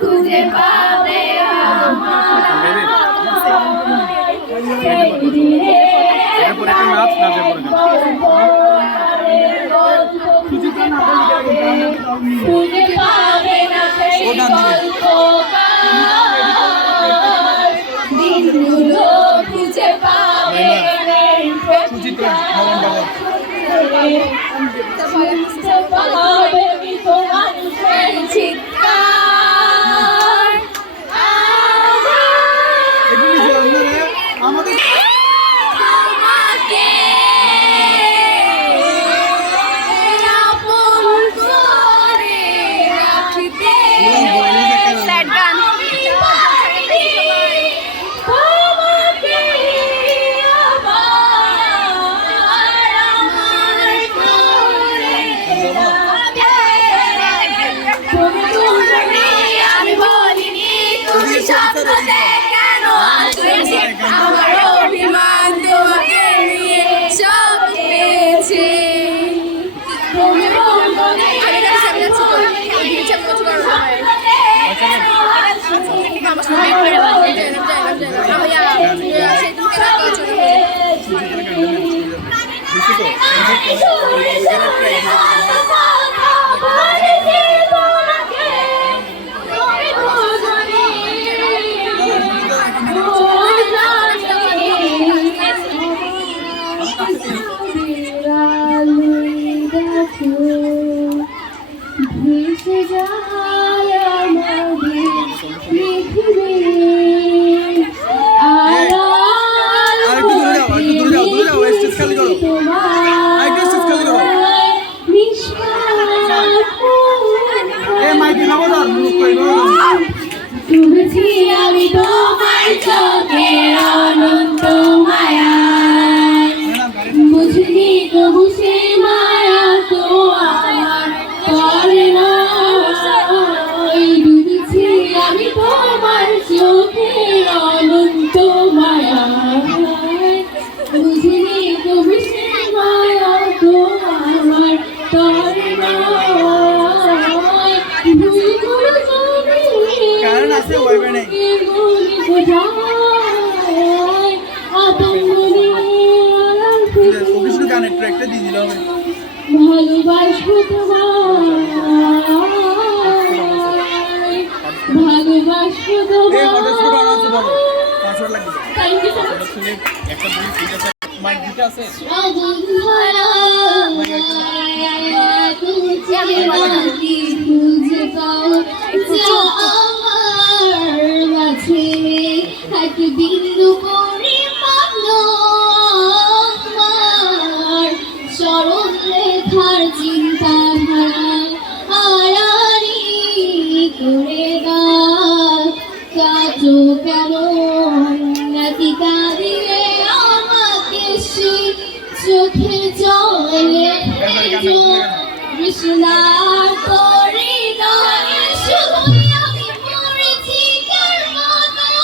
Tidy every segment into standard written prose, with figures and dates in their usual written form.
খুঁজে পাবে দিনগুলো খুঁজে পাবে আমার অভিমান তোমাকে নিয়ে সব পেয়েছে ভেসে যায় আমাদের পৃথিবী তুলেছি আমি তোমার চোখে অনন্ত মায়া বুঝলি তবু সে মায়া তো আমার করে না ডুবেছি আমি তোমার চোখে অনন্ত মায়া বুঝলি তবু সে মায়া তো আমার করে না ভালোবাসবো বিন্দু চরণ লেখার চিন্তা আড়ারি করে কাজো কেন নাতি কাঁদিয়ে আমাকে সে চোখে জলে কৃষ্ণা করে শুধু আমি মরেছি কার মতো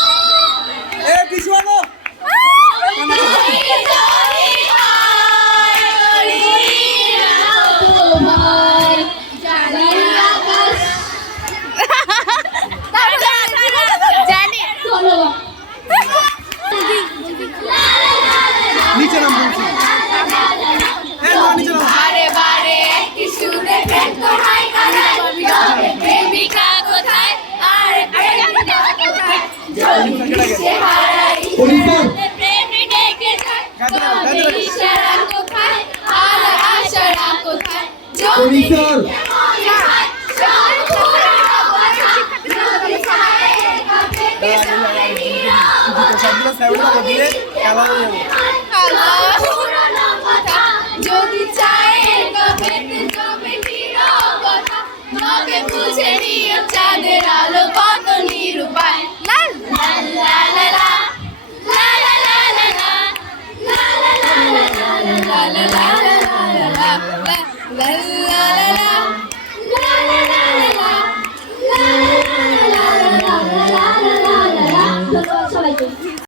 যদি